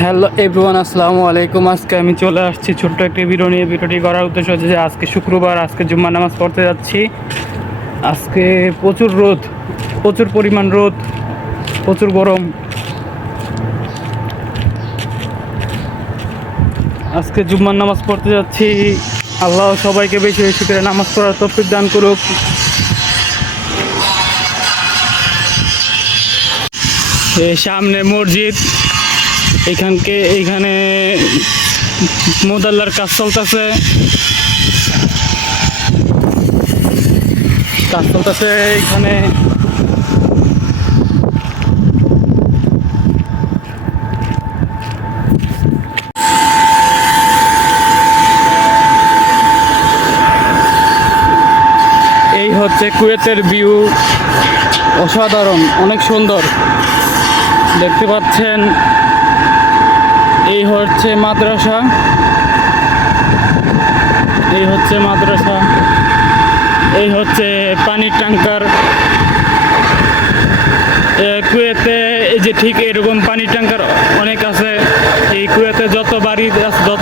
Hello everyone, আসসালামু আলাইকুম। আজকে আমি চলে আসছি ছোট্ট একটি ভিডিও নিয়ে। ভিডিওটি করার উদ্দেশ্য হচ্ছে যে আজকে শুক্রবার, আজকে জুম্মার নামাজ পড়তে যাচ্ছি। আজকে প্রচুর রোদ, প্রচুর পরিমাণ রোদ, প্রচুর গরম। আজকে জুম্মার নামাজ পড়তে যাচ্ছি। আল্লাহ সবাইকে বেশি বেশি করে নামাজ পড়ার তৌফিক দান করুক। সামনে মসজিদ, এইখানে মোদাল্লার কাজ চলতেছে। এখানে এই হচ্ছে কুয়েতের ভিউ, অসাধারণ, অনেক সুন্দর। দেখতে পাচ্ছেন এই হচ্ছে মাদ্রাসা, এই হচ্ছে পানির ট্যাঙ্কার। কুয়েতে এই যে ঠিক এরকম পানির ট্যাঙ্কার অনেক আছে। এই কুয়েতে যত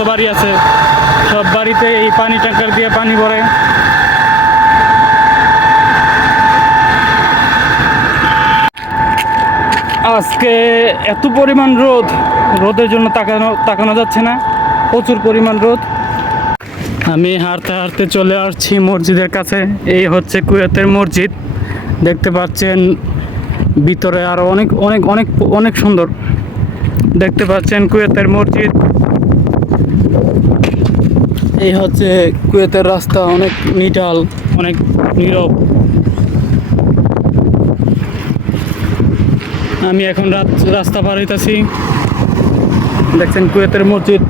বাড়ি আছে সব বাড়িতে এই পানি ট্যাঙ্কার দিয়ে পানি ভরে। আজকে এত পরিমাণ রোদের জন্য তাকানো যাচ্ছে না, প্রচুর পরিমাণ রোদ। আমি হাঁটতে হাঁটতে চলে আসছি মসজিদের কাছে। এই হচ্ছে কুয়েতের মসজিদ, দেখতে পাচ্ছেন। ভিতরে আরো অনেক অনেক অনেক অনেক সুন্দর। দেখতে পাচ্ছেন কুয়েতের মসজিদ। এই হচ্ছে কুয়েতের রাস্তা, অনেক নিটাল, অনেক নীরব। আমি এখন রাস্তা পার হইতাছি। দেখছেন কুয়েতের মসজিদ।